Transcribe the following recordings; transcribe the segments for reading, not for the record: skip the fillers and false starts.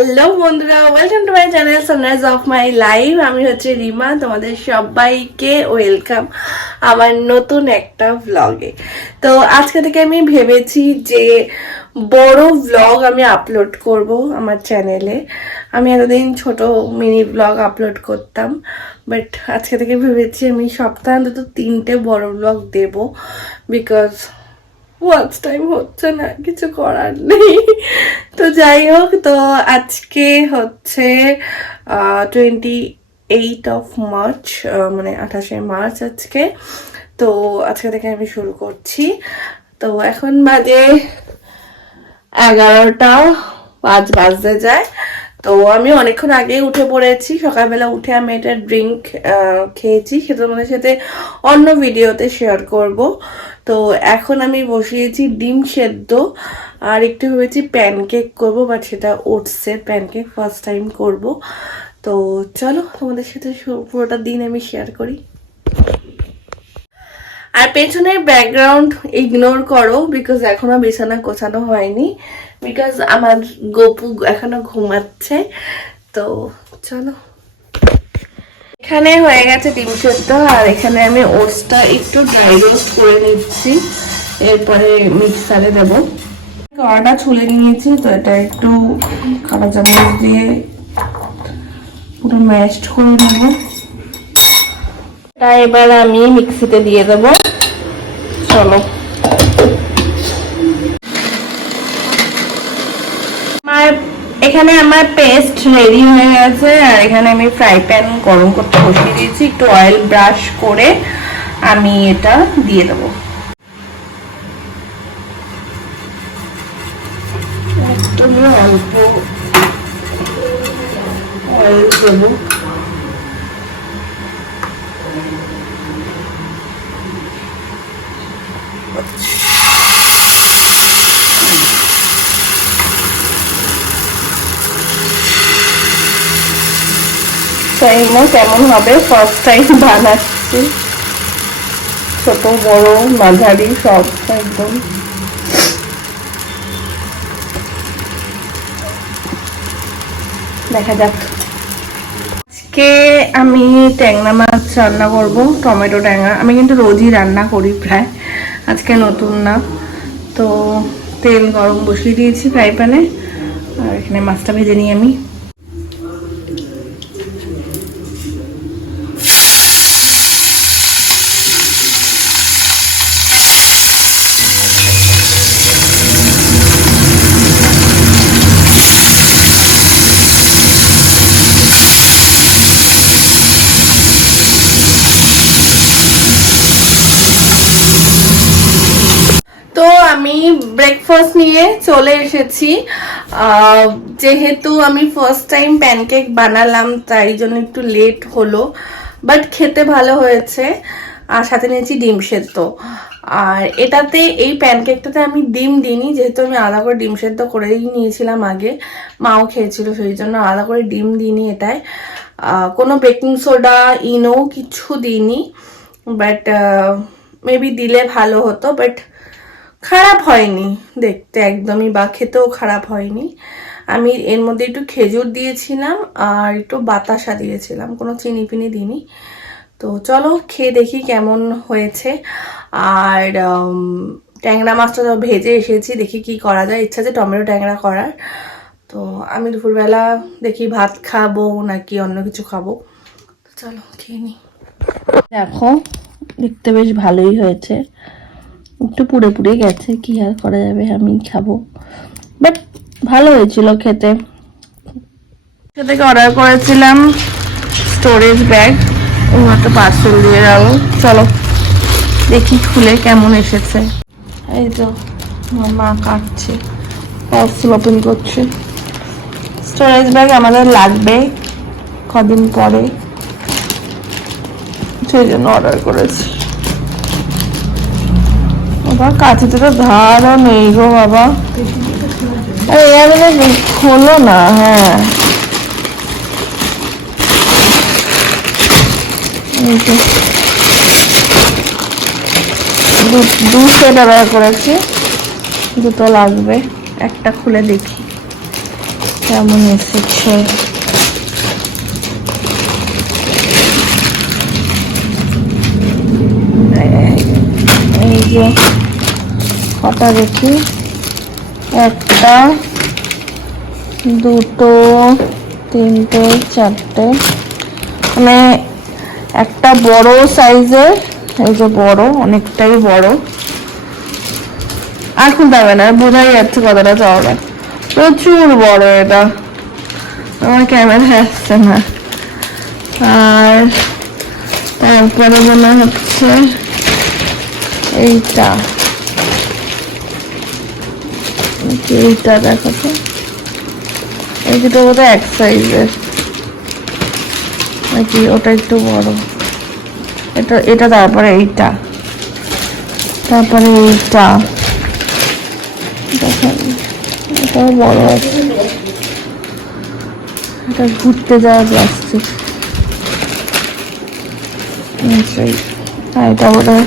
Hello বন্ধুরা, welcome to my channel sunrise of my life. আমি হচ্ছে রিমা, তোমাদের সবাইকে ওয়েলকাম আমার নতুন একটা ভ্লগে। তো আজকে থেকে আমি ভেবেছি যে বড় ভ্লগ আমি আপলোড করব আমার চ্যানেলে। আমি এতদিন ছোট মিনি ভ্লগ আপলোড করতাম, বাট আজকে থেকে ভেবেছি আমি সপ্তাহে অন্তত 3টে বড় ভ্লগ দেব, বিকজ ওয়াচ টাইম হচ্ছে না, কিছু করার নেই। তো যাই হোক, তো আজকে হচ্ছে 28 মার্চ, মানে 28 মার্চ আজকে। তো আজকে থেকে আমি শুরু করছি। তো এখন বাজে 11টা 5 বাজতে যায়। তো আমি অনেকক্ষণ আগেই উঠে পড়েছি। সকালবেলা উঠে আমি একটা ড্রিঙ্ক খেয়েছি, সেটা তোমাদের সাথে অন্য ভিডিওতে শেয়ার করব। তো এখন আমি বসিয়েছি ডিম সেদ্ধ, আর একটু ভেবেছি প্যানকেক করবো, বাট সেটা ওটসের প্যানকেক ফার্স্ট টাইম করব। তো চলো তোমাদের সাথে পুরোটা দিন আমি শেয়ার করি। আর পেছনের ব্যাকগ্রাউন্ড ইগনোর করো, বিকজ এখনো বিছানা গোছানো হয়নি, বিকজ আমার গপু এখনো ঘুমাচ্ছে। তো চলো, এখানে হয়ে গেছে ডিম সেদ্ধ, আর এখানে আমি ওটসটা একটু ড্রাই রোস্ট করে নিচ্ছি, এরপরে মিক্সারে দেবো। কড়াটা ছুলে নিয়েছি, তো এটা একটু কাঁচা চামচ দিয়ে পুরো ম্যাশড করে নেবো। এবার আমি মিক্সিতে দিয়ে দেবো। চলো, এখানে আমার পেস্ট রেডি হয়ে গেছে, আর এখানে আমি ফ্রাই প্যান গরম করতে বসিয়ে দিয়েছি। একটু অয়েল ব্রাশ করে আমি এটা দিয়ে দেবো। অল্প অয়েল দেবো। কেমন হবে, ফার্স্ট টাইম বানাচ্ছি, ছোট বড় মাঝারি সব একদম। দেখা যাক। আজকে আমি ট্যাংরা মাছ রান্না করব, টমেটো ট্যাংরা। আমি কিন্তু রোজই রান্না করি প্রায়, আজকে নতুন না। তো তেল গরম বসিয়ে দিয়েছি ফ্রাই প্যানে, আর এখানে মাছটা ভেজে নিই আমি। তো আমি ব্রেকফাস্ট নিয়ে চলে এসেছি। যেহেতু আমি ফার্স্ট টাইম প্যানকেক বানালাম, তাই জন্য একটু লেট হলো, বাট খেতে ভালো হয়েছে। আর সাথে নিয়েছি ডিম সেদ্ধ। আর এটাতে, এই প্যানকেকটাতে আমি ডিম দিইনি, যেহেতু আমি আলাদা করে ডিম সেদ্ধ করেই নিয়েছিলাম আগে, মাও খেয়েছিল, সেই জন্য আলাদা করে ডিম দিইনি এটায়। কোনো বেকিং সোডা, ইনো কিছু দিইনি, বাট মেবি দিলে ভালো হতো। বাট খারাপ হয়নি দেখতে একদমই, বা খেতেও খারাপ হয়নি। আমি এর মধ্যে একটু খেজুর দিয়েছিলাম আর একটু বাতাসা দিয়েছিলাম, কোনো চিনি ফিনি দিইনি। তো চলো খেয়ে দেখি কেমন হয়েছে। আর ট্যাংরা মাছটা তো ভেজে এসেছি, দেখি কি করা যায়। ইচ্ছা আছে টমেটো ট্যাংরা করার। তো আমি দুপুরবেলা দেখি ভাত খাবো নাকি অন্য কিছু খাবো। তো চলো খেয়ে নিই। দেখো, দেখতে বেশ ভালোই হয়েছে, একটু পুড়ে পুড়ে গেছে, কি আর করা যাবে, আমি খাবো। বাট ভালো হয়েছিল খেতে। থেকে অর্ডার করেছিলাম স্টোরেজ ব্যাগ, ওটা পার্সেল দিয়ে যাবো। চলো দেখি খুলে কেমন এসেছে। এই তো মা কাটছে, পার্সেল ওপেন করছে। স্টোরেজ ব্যাগ আমাদের লাগবে কদিন পরে, সেই জন্য অর্ডার করেছি। বাবা কাছেতে তো ধারও নেই গো বাবা, খোলো না। হ্যাঁ, 2 সেট অর্ডার করেছি, 2টো লাগবে। একটা খুলে দেখি। কেমন এসেছে। এই যে কটা দেখি, একটা, দুটো, তিনটে, চারটে, মানে একটা বড় সাইজের, এই যে বড়, অনেকটাই বড়। আর খুলতে হবে না, বোঝাই যাচ্ছে কতটা চওড়া, প্রচুর বড়। এটা আমার ক্যামেরা আসছে না। আর তারপরে মনে হচ্ছে এইটা, এইটা দেখো তো, এই দুটো বোধহয় এক সাইজের নাকি, ওটা একটু বড়। এটা এটা তারপরে এইটা, তারপরে এইটা, দেখেন এটাও বড় আছে। এটা ঘুরতে যাওয়া প্লাস্টিক। এটা বোধহয়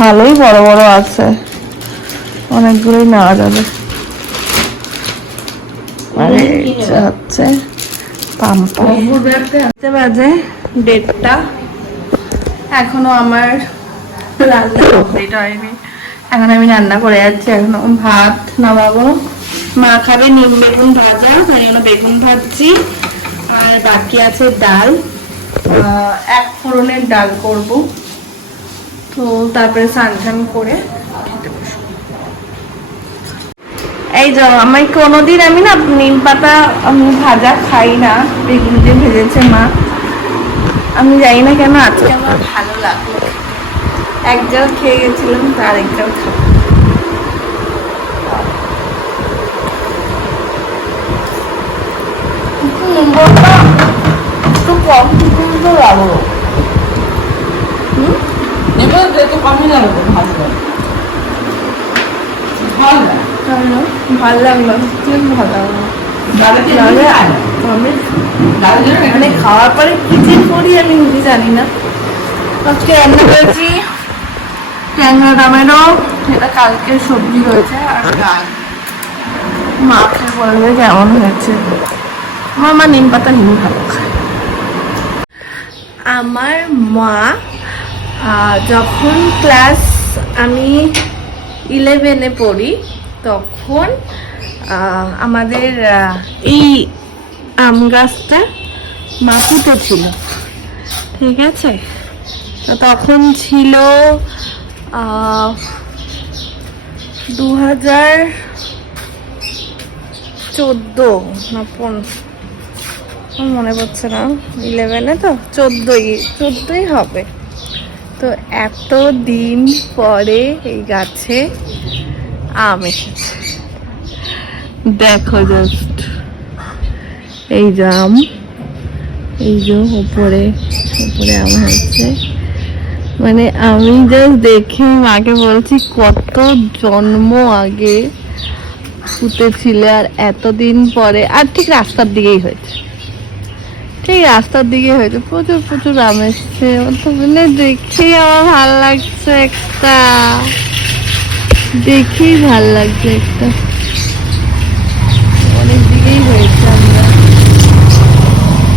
ভালোই বড় বড় আছে, অনেকগুলোই নেওয়া যাবে। আর এটা হচ্ছে পাম্পা। বাজে 1:30, এখনো আমার রান্না কমপ্লিট হয়নি। এখন আমি রান্না করে যাচ্ছি, এখনো ভাত নামাবো। মা খাবে নিম বেগুন ভাজা, তাই জন্য বেগুন ভাজছি। আর বাকি আছে ডাল, এক ফোড়নের ডাল করব। তো তারপরে স্নান করে খেতে বসবো। এই যে আমি কোনোদিন আমি না নিম পাতা আমি ভাজা খাই না, বেগুন দিয়ে ভেজেছে মা। আমি জানি না কেন আজকে আমার ভালো লাগলো। এক জাল খেয়ে গেছিলাম, তার এক জাল খাবো। একটু কম তো লাগলো। ভালো লাগলো, ভালো লাগলো। মানে খাওয়ার পরে কি যে করি আমি নিজে জানি না। আজকে রান্না করেছি ট্যাংরা টমেটো, এটা কালকের সবজি হয়েছে, আর ডাল। মাকে বলবে কেমন হয়েছে। আমার মা নিম পাতা নিম ভালো খায়। আমার মা যখন ক্লাস আমি 11-এ পড়ি, তখন আমাদের এই আম গাছটা মা পুঁতেছিল, ঠিক আছে। তখন ছিল 2014 না 15, মনে পড়ছে না, 11-এ তো 14ই হবে। তো এত দিন পরে এই গাছে আম এসেছে, দেখো জাস্ট। এই যে আম, এই যে উপরে আম হয়েছে। মানে আমি জাস্ট দেখে মাকে বলছি কত জন্ম আগে পুঁতেছিলে, আর এতদিন পরে। আর ঠিক রাস্তার দিকেই হয়েছে, প্রচুর প্রচুর আম এসছে। মানে দেখেই আমার ভাল লাগছে, একটা দেখেই ভাল লাগছে। একটা অনেক দিকেই হয়েছে আমরা।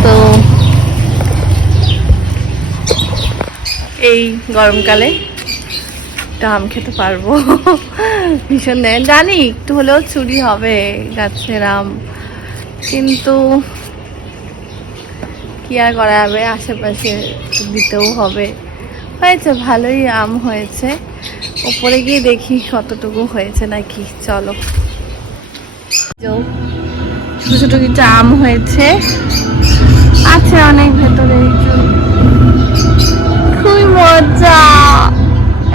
তো এই গরমকালে একটা আম খেতে পারবো, ভীষণ জানি একটু হলেও চুরি হবে গাছের আম, কিন্তু কি আর করা যাবে, আশেপাশে দিতেও হবে। হয়েছে, ভালোই আম হয়েছে। ওপরে গিয়ে দেখি কতটুকু হয়েছে নাকি, চলো। ছোট ছোট কিছু আম হয়েছে, আছে অনেক ভেতরে। খুবই মজা,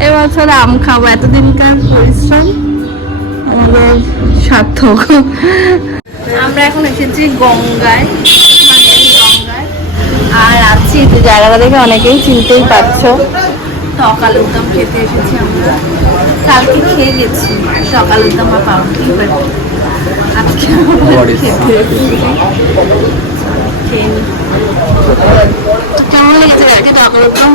এবছর আম খাবো। এতদিনকার পরিশ্রম আমাদের সার্থক। আমরা এখন এসেছি গঙ্গায়, আর আছি যে জায়গাটা দেখে অনেকেই চিনতেই পারছো। সকাল উদ্যম খেতে এসেছি আমরা, কালকে খেয়ে গেছি সকাল উদ্যম আর পাউরুটি, আজকে খেতে এসেছি। কেমন লেগেছে সকাল উদ্যম?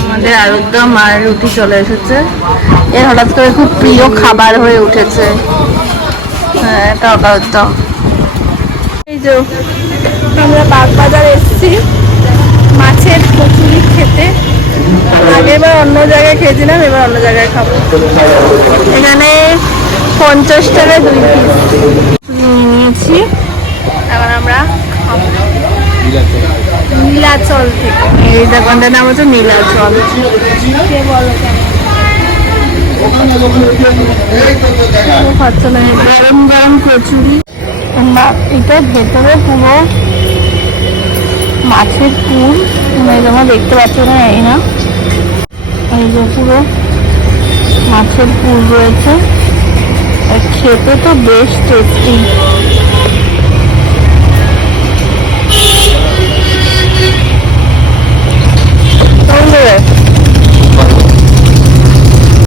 আমাদের আজকে আলুর দম আর রুটি চলে এসেছে। এর হঠাৎ করে খুব প্রিয় খাবার হয়ে উঠেছে। হ্যাঁ, এটা আলুর দম। এই যে আমরা বাগবাজার এসেছি মাছের কচুরি খেতে। আগেরবার অন্য জায়গায় খেয়েছিলাম, এবার অন্য জায়গায় খাবো। এখানে 50 টাকায় 2 পিস নিয়েছি। এখন আমরা নীলাচল থেকে, এই দোকানটার নাম হচ্ছে নীলাচল। কে বলো কেন খাচ্ছ না? গরম গরম কচুরি, এটা ভেতরে পুরো মাছের পুর, তোমরা দেখতে পাচ্ছ না এই না, এই যে পুরো মাছের পুর রয়েছে। খেতে তো বেশ টেস্টি।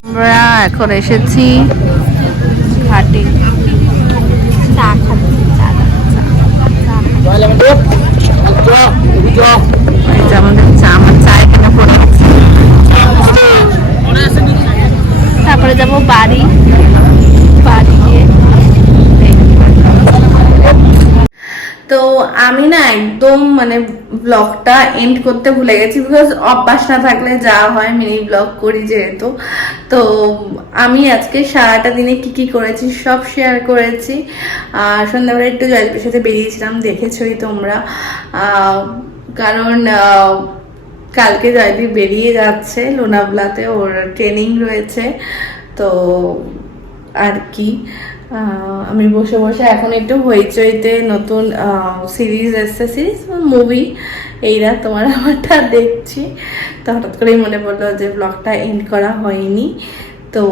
আমরা এখন এসেছি ঘাটে চা খাচ্ছি। আমাদের চা, আমার চা এখানে পড়ে আছে। তারপরে যাবো বাড়ি গিয়ে। তো আমি না একদম মানে ব্লগটা এন্ড করতে ভুলে গেছি, বিকজ অভ্যাস না থাকলে যা হয়, মিনি ব্লগ করি যেহেতু। তো আমি আজকে সারাটা দিনে কি কি করেছি সব শেয়ার করেছি। সন্ধ্যাবেলা একটু জয়দীপের সাথে বেরিয়েছিলাম, দেখেছই তোমরা। কারণ কালকে জয়দীপ বেরিয়ে যাচ্ছে লোনাভলাতে, ওর ট্রেনিং রয়েছে। তো আর কি, আমি বসে বসে এখন একটু হইচইতে নতুন সিরিজ এসছে, সিরিজ মুভি এইরা তোমার আমারটা দেখছি। তো হঠাৎ করেই মনে পড়লো যে ব্লগটা এন্ড করা হয়নি। তো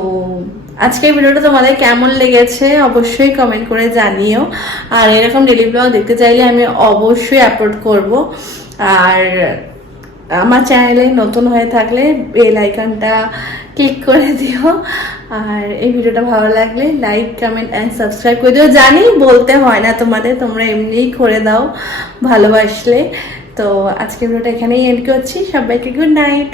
আজকের ভিডিওটা তোমাদের কেমন লেগেছে অবশ্যই কমেন্ট করে জানিও। আর এরকম ডেলি ব্লগ দেখতে চাইলে আমি অবশ্যই আপলোড করব। আর আমার চ্যানেলে নতুন হয়ে থাকলে বেল আইকনটা ক্লিক করে দিও। আর এই ভিডিওটা ভালো লাগলে লাইক কমেন্ট অ্যান্ড সাবস্ক্রাইব করে দিও। জানি বলতে হয় না তোমাদের, তোমরা এমনিই করে দাও ভালোবাসলে। তো আজকের ভিডিওটা এখানেই এন্ড করছি। সবাইকে গুড নাইট।